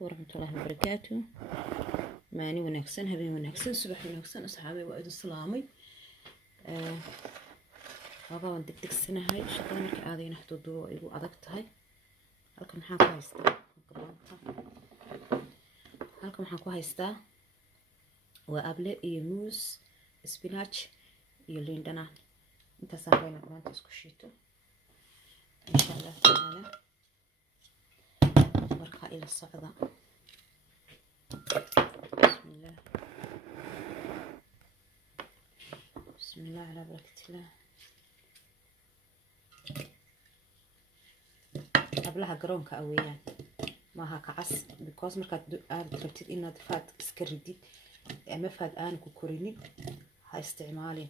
ورحمة الله وبركاته. ماني ونكسن هبين ونكسن صباح ونكسن أصحابي وأيد السلامي. هذا وان دك السنة هاي شغلة مرك عادي نحطو دو يبو عدقت هاي. هلكم حاكو هايستا. هلكم حاكو هايستا. وقبل يموس سبيناتش يلين دنا. انت سهلين ما انت اسكشيتو. إن شاء الله تعالى. بركة إلى الصعدة. بسم الله. بسم الله على بركة الله. قبلها قرونك أويان ما هاك عص بكوز مركات تربتي إنها فات سكردي أما فات أنا كوريني هاي استعمالي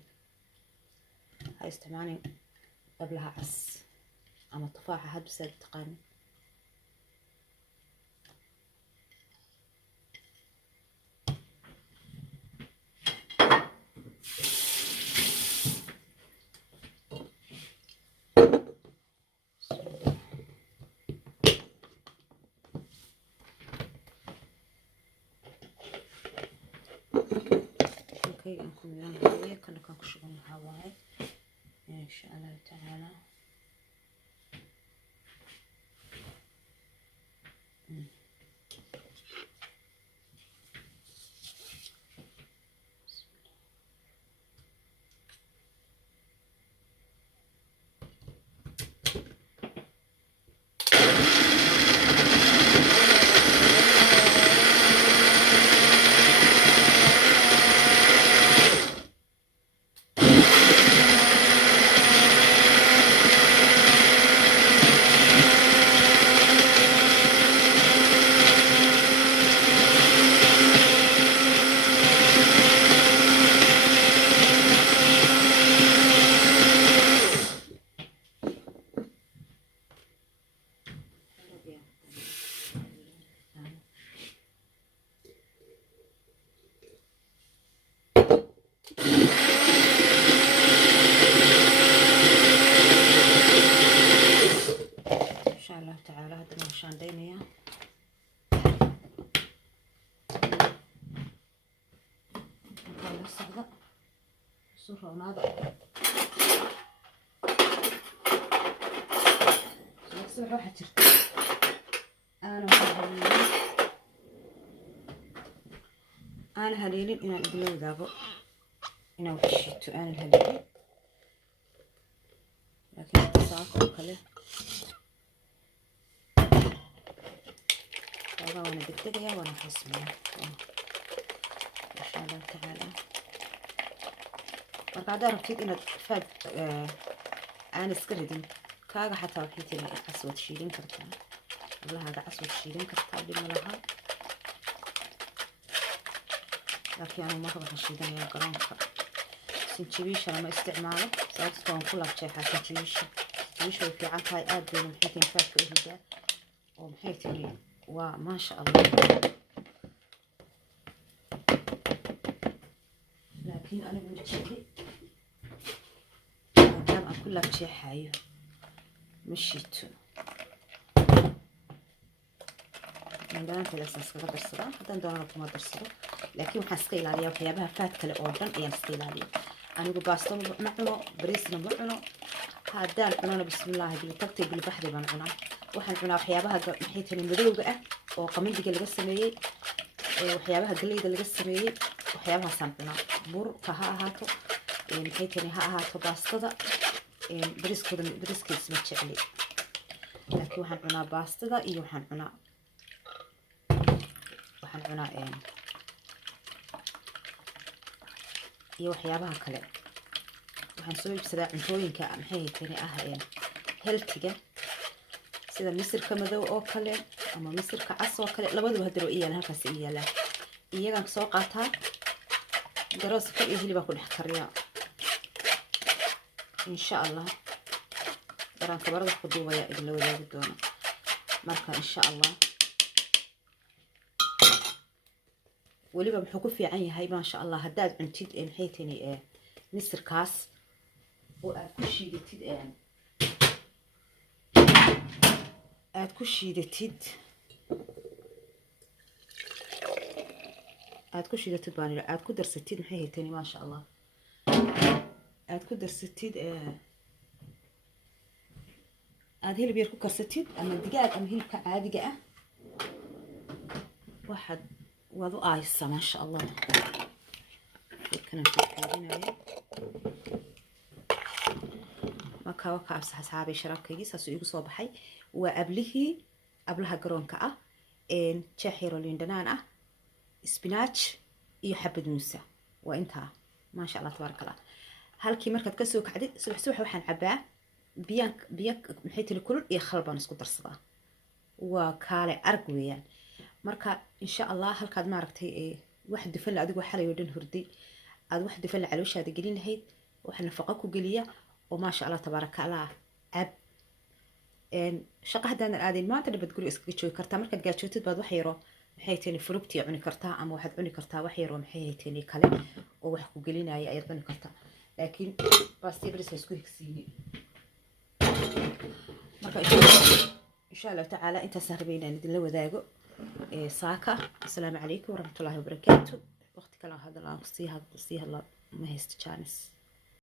قبلها عص أما التفاحة هاد بسبب تقاني. اوكي انكم اليوم هاي كنا كنشغل هواي ان شاء الله تعالى. تعالى هذا عشان دينيا نخلص هذا صورة وناضع صورة راح ترتاح. أنا هليلين إن أقلو ذابو إن وحشيتو أنا الهليلين لكن تصاق وكله والله وانا بدقيا وانا حسمية إن شاء الله تعالى. مرقعد ربطيت إن فاد أنا سكردين كاغا حتى وحيتين أسود شيلين كرتان والله هذا أسود شيلين كرتان بالملها لكن أنا ما أبغى شيلين يا قرانك سنتشويش أنا ما استعماله صارت كون كلها بشيء سنتشويش في عطاي آد بين محيتين فات كله ومحيتين وما شاء الله. لكن أنا بنتشلي قدام كلها بشيء حايو مشيتو من دون الأساس كذا درسنا حتى ندور ما درسنا لكن وحسقي عليها وحيابها فات كلا أوردن أيام سقي عليها أنا بباستو معنا بريسنا معنا هذا العنوان بسم الله بالتقطي بالبحر بنعنا waxaan cunaa waxyaabaha maxay tahay madowga ah oo qamadiga laga sameeyay waxyaabaha galeyda laga sameeyay waxyaabahaasaan cunaa burka ha ahaato maxay tahay ha ahaato baastada bariskiisa ma jecli laakiin waxaan cunaa baastada iyo waxaan cunaa iyo waxyaabaha kale waxaan soo iibsadaa cuntooyinka maxay tahay healthiga sida misirka madow oo kale ama misirka cas oo kale labaduba hadda oo iyaan halkaas iyala iyagan soo qaataa garooska iyo hilibka ku dhex kariya insha Allah daraan kabarada ku duubaya idin wadaagi doona marka insha Allah waliba muxuu ku fiican yahay ma sha Allah hadaad cuntid maxay tani misirkaas oo aad ku shiidatid aad ku shiidatid aad ku shidatid baan ila aad ku darsatid maxay haytani ma sha Allah aad ku darsatid aad hilib yar ku karsatid ama digaag ama hilibka caadiga ah waxaad wadu aaysa ma sha Allah kana fiirinaya marka waxa asxaabi sharafkaygi saas igu soo baxay waa ablaha garoonka ah jeexiro liindhanaan ah spinach iyo xabad muusa waa inta ma sha Allah tabarakallah halkii markaad ka soo kacdid subax waxaan cabaa biyo maxay tiri kulul iyo khalban isku darsadaa waa kaale arag weeyaan marka insha Allah halkaad ma aragtay wax dufan la adigu xalay oo dhan hurday aad wax dufan la calooshaada gelin lahayd wax nafaqo ku geliya oo ma sha Allah tabarakallah ab shaqo hadaan aadin maanta dhabad guri iskaga joogi kartaa markaad gaajootid baad wax yaro maxay tani fructi cuni kartaa ama waxaad cuni kartaa wax yaro maxay tani kale oo wax ku gelinaya ayaad cuni kartaa laakiin baasti bris isku higsiini marka insha Allah taala inta saarbayna idin wadaago saaka assalaamu calaykum warahmatullaahi wabarakaatuh waqti kale hadal aan sii hadla ma haysto chance